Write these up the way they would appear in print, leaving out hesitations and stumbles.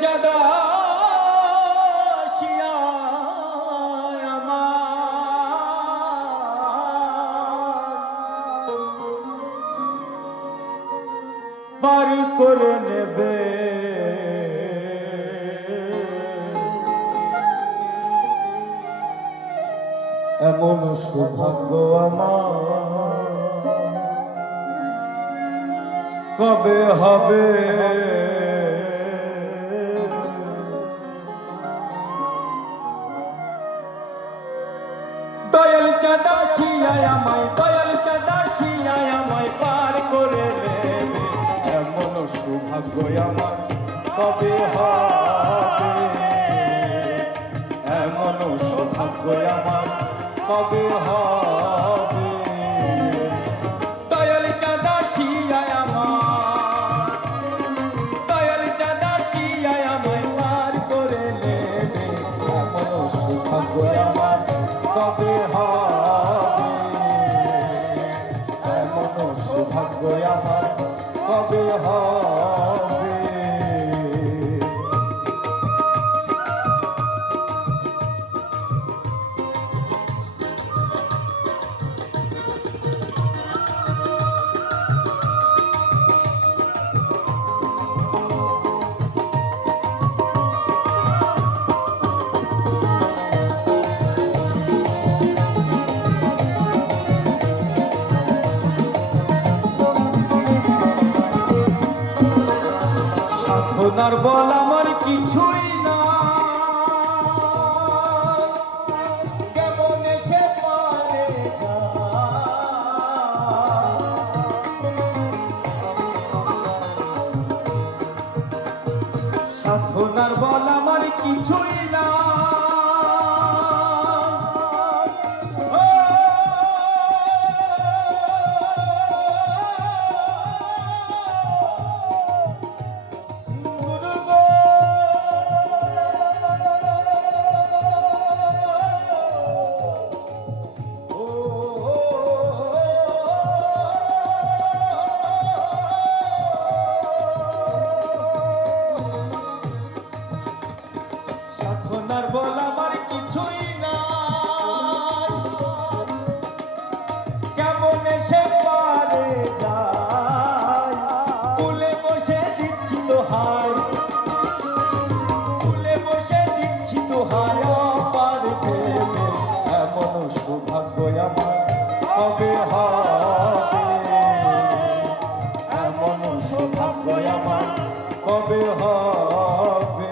চাঁদা বাড়ি করে নেবে এমন সৌভাগ্য আমার কবে হবে? দয়াল চাঁদা শিয়ায় আমায়, দয়াল চাঁদা শিয়ায় আমায় পার করে নেবে এমন সৌভাগ্য আমার কবে হবে? এমন সৌভাগ্য আমার কবে হবে? দয়াল চাঁদা শিয়ায় আমার, দয়াল চাঁদা শিয়ায় আমায় পার করে নেবে এমন সৌভাগ্য আমার কবে হবে? এমন সৌভাগ্য আমার কবে হবে? সাধনার বল আমার কিছুই না, কেমন এসে পারে সাধনার বল আমার কিছুই না, সাধনার বল আমার কিছুই নাই, কেমন এসে পারে যায়, কুলে বসে দিচ্ছি তো হায়, কুলে বসে দিচ্ছি তো হায় পার ভেবে এমন সৌভাগ্য আমার কবে হবে? এমন সৌভাগ্য আমার কবে হবে?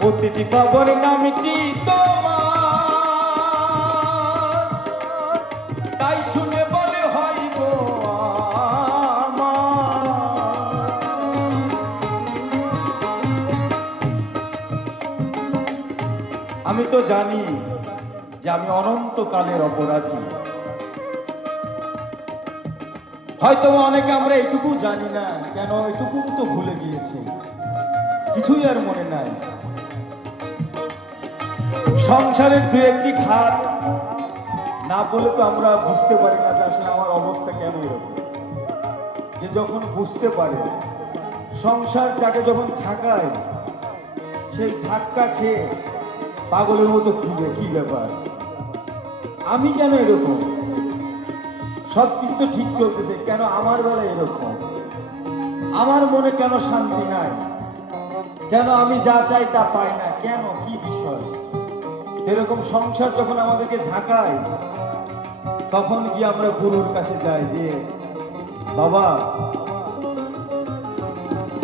প্রতিটি খবর নামটি তোমার, তাই শুনে বলে হইব আমি তো জানি যে আমি অনন্তকালের অপরাধী। হয়তো অনেকে আমরা এইটুকু জানি না, কেন এইটুকু তো ভুলে গিয়েছে, কিছুই আর মনে নাই। সংসারের দু একটি খাত না বলে তো আমরা বুঝতে পারি না যে আসলে আমার অবস্থা কেন এরকম। যে যখন বুঝতে পারে সংসার যাকে যখন ধাক্কায়, সেই ধাক্কা খেয়ে পাগলের মতো খুঁজে কি ব্যাপার, আমি কেন এরকম, সব কিছু তো ঠিক চলতেছে, কেন আমার বেলায় এরকম, আমার মনে কেন শান্তি নাই, কেন আমি যা চাই তা পাই না, কেন কি বিষয়? এরকম সংসার যখন আমাদেরকে ঝাঁকায়, তখন কি আমরা গুরুর কাছে যাই যে বাবা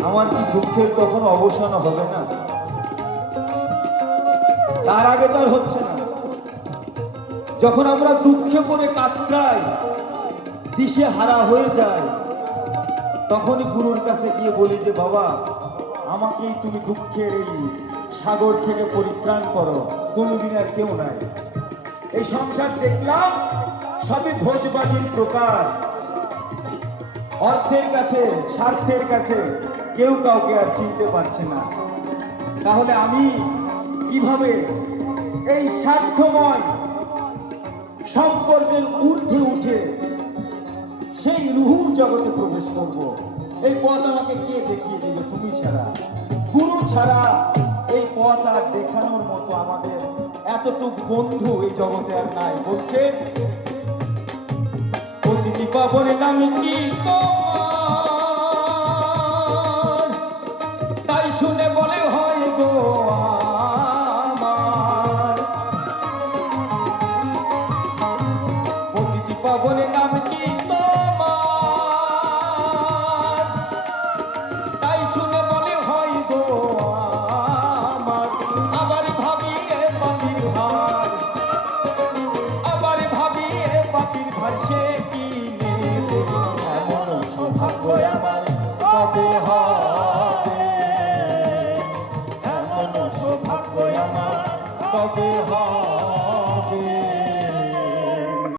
আমার কি দুঃখের কখনো অবসান হবে না? তার আগে তো আর হচ্ছে না। যখন আমরা দুঃখে পড়ে কাতরাই, দিশে হারা হয়ে যায়, তখনই গুরুর কাছে গিয়ে বলি যে বাবা, আমাকেই তুমি দুঃখের এই সাগর থেকে পরিত্রাণ করো, তুমি বিনা আর কেউ নাই। এই সংসার দেখলাম সবই ভোজবাজির প্রকার, অর্থের কাছে, স্বার্থের কাছে কেউ কাউকে আর চিনতে পারছে না। তাহলে আমি কিভাবে এই স্বার্থময় সম্পর্কের ঊর্ধ্বে উঠে সেই রুহুর জগতে প্রবেশ করব? এই পথ আমাকে কে দেখিয়ে দেবে? তুমি ছাড়া, গুরু ছাড়া এই পথ আর দেখানোর মতো আমাদের এতটুক বন্ধু এই জগতে আর নাই। বলছে প্রতিটি পাবনের নামে কি তোমার, তাই শুনে বলে হয় গো আমার। প্রতিটি পাবনের নাম কি তোমার, তাই শুনে বলে হয় গো আমার। আবার ভাবি এ পাপির ভার, আবার ভাবি এ পাপির ভার, সে কি নেবে? এমন সৌভাগ্য আমার কবে হবে? এমন সৌভাগ্য আমার কবে হবে?